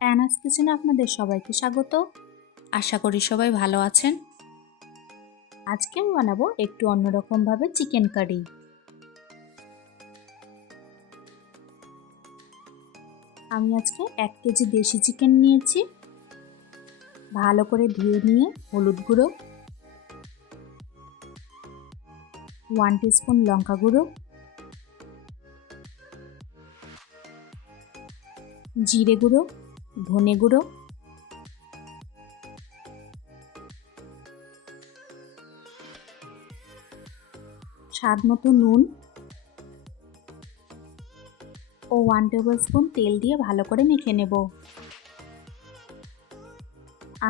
অ্যানাস কিচেনে আপনাদের সবাইকে স্বাগত। আশা করি সবাই ভালো আছেন। আজকে আমি বানাবো একটু অন্যরকমভাবে চিকেন কারি। আমি আজকে 1 কেজি দেশি চিকেন নিয়েছি। ভালো করে ধুয়ে নিয়ে হলুদ গুঁড়ো, 1 টিস্পুন লঙ্কা গুঁড়ো, জিরে গুঁড়ো, ধনে গুঁড়ো, স্বাদ মতো নুন ও 1 টেবিলস্পুন তেল দিয়ে ভালো করে মেখে নেব।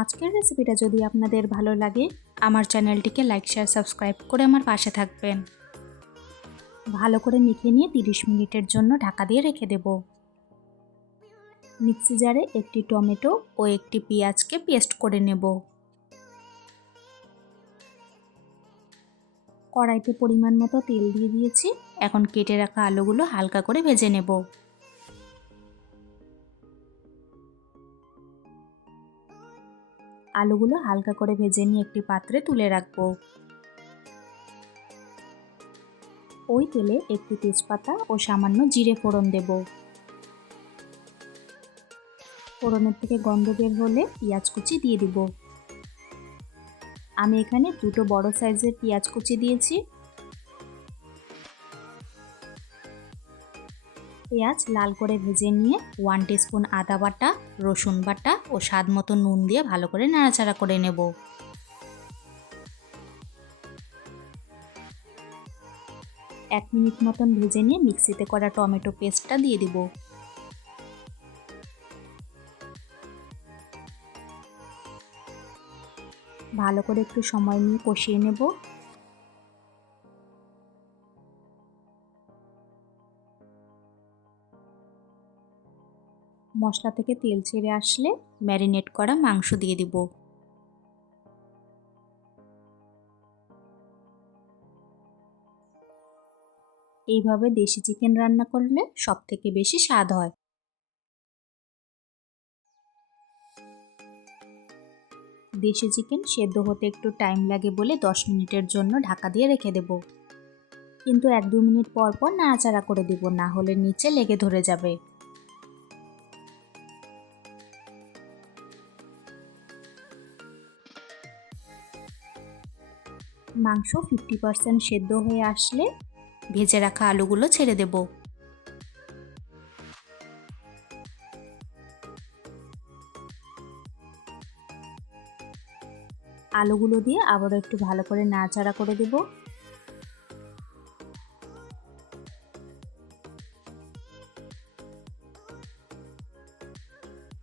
আজকের রেসিপিটা যদি আপনাদের ভালো লাগে, আমার চ্যানেলটিকে লাইক, শেয়ার, সাবস্ক্রাইব করে আমার পাশে থাকবেন। ভালো করে মেখে নিয়ে 30 মিনিটের জন্য ঢাকা দিয়ে রেখে দেব। মিক্সি জারে একটি টমেটো ও একটি পেঁয়াজকে পেস্ট করে নেব। কড়াইতে পরিমাণ মতো তেল দিয়ে দিয়েছি। এখন কেটে রাখা আলুগুলো হালকা করে ভেজে নেব। আলুগুলো হালকা করে ভেজে নিয়ে একটি পাত্রে তুলে রাখবো। ওই তেলে একটি তেজপাতা ও সামান্য জিরে ফোড়ন দেব। ফোড়নের থেকে গন্ধ বের হলে পেঁয়াজ কুচি দিয়ে দিব। আমি এখানে দুটো বড় সাইজের পেঁয়াজ কুচি দিয়েছি। পেঁয়াজ লাল করে ভেজে নিয়ে 1 টিস্পুন আদা বাটা, রসুন বাটা ও স্বাদ মতো নুন দিয়ে ভালো করে নাড়াচাড়া করে নেব। 1 মিনিট মতন ভেজে নিয়ে মিক্সিতে করা টমেটো পেস্টটা দিয়ে দিব। ভালো করে একটু সময় নিয়ে কষিয়ে নেব। মশলা থেকে তেল ছেড়ে আসলে ম্যারিনেট করা মাংস দিয়ে দিব। এইভাবে দেশি চিকেন রান্না করলে সবথেকে বেশি স্বাদ হয়। দেশি চিকেন সেদ্ধ হতে একটু টাইম লাগে বলে 10 মিনিটের জন্য ঢাকা দিয়ে রেখে দেব। কিন্তু 1-2 মিনিট পর পর নাড়াচাড়া করে দেব, না হলে নিচে লেগে ধরে যাবে। মাংস 50% সেদ্ধ হয়ে আসলে ভেজে রাখা আলুগুলো ছেড়ে দেব। আলুগুলো দিয়ে আবারও একটু ভালো করে নাড়াচাড়া করে দেব।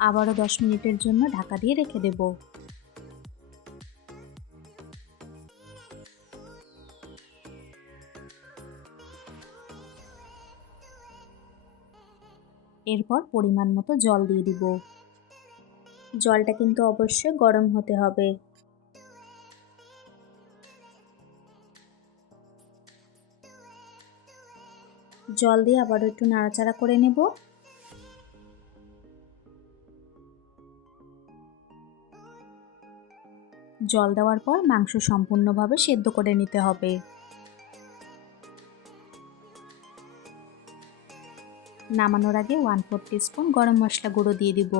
আবারও 10 মিনিটের জন্য ঢাকা দিয়ে রেখে দেব। এরপর পরিমাণ মতো জল দিয়ে দিব। জলটা কিন্তু অবশ্যই গরম হতে হবে। জল দিয়ে আবারও একটু নাড়াচাড়া করে নেব। জল দেওয়ার পর মাংস সম্পূর্ণভাবে সেদ্ধ করে নিতে হবে। নামানোর আগে 1/4 টিস্পুন গরম মশলা গুঁড়ো দিয়ে দিব।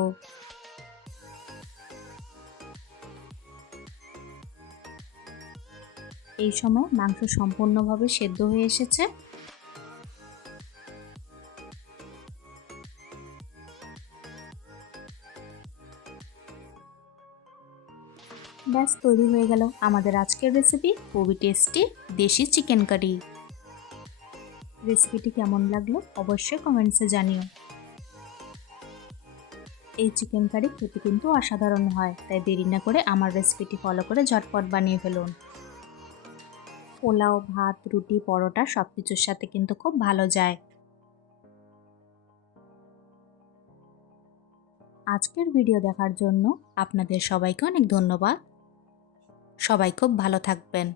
এই সময় মাংস সম্পূর্ণভাবে সেদ্ধ হয়ে এসেছে। ব্যাস তৈরি হয়ে গেল আমাদের আজকের রেসিপি, খুবই টেস্টি দেশি চিকেন কারি। রেসিপিটি কেমন লাগলো অবশ্যই কমেন্টসে জানিও। এই চিকেন কারি খেতে কিন্তু অসাধারণ হয়, তাই দেরি না করে আমার রেসিপিটি ফলো করে ঝটপট বানিয়ে ফেলুন। পোলাও, ভাত, রুটি, পরোটা সব কিছুর সাথে কিন্তু খুব ভালো যায়। আজকের ভিডিও দেখার জন্য আপনাদের সবাইকে অনেক ধন্যবাদ। সবাই খুব ভালো থাকবেন।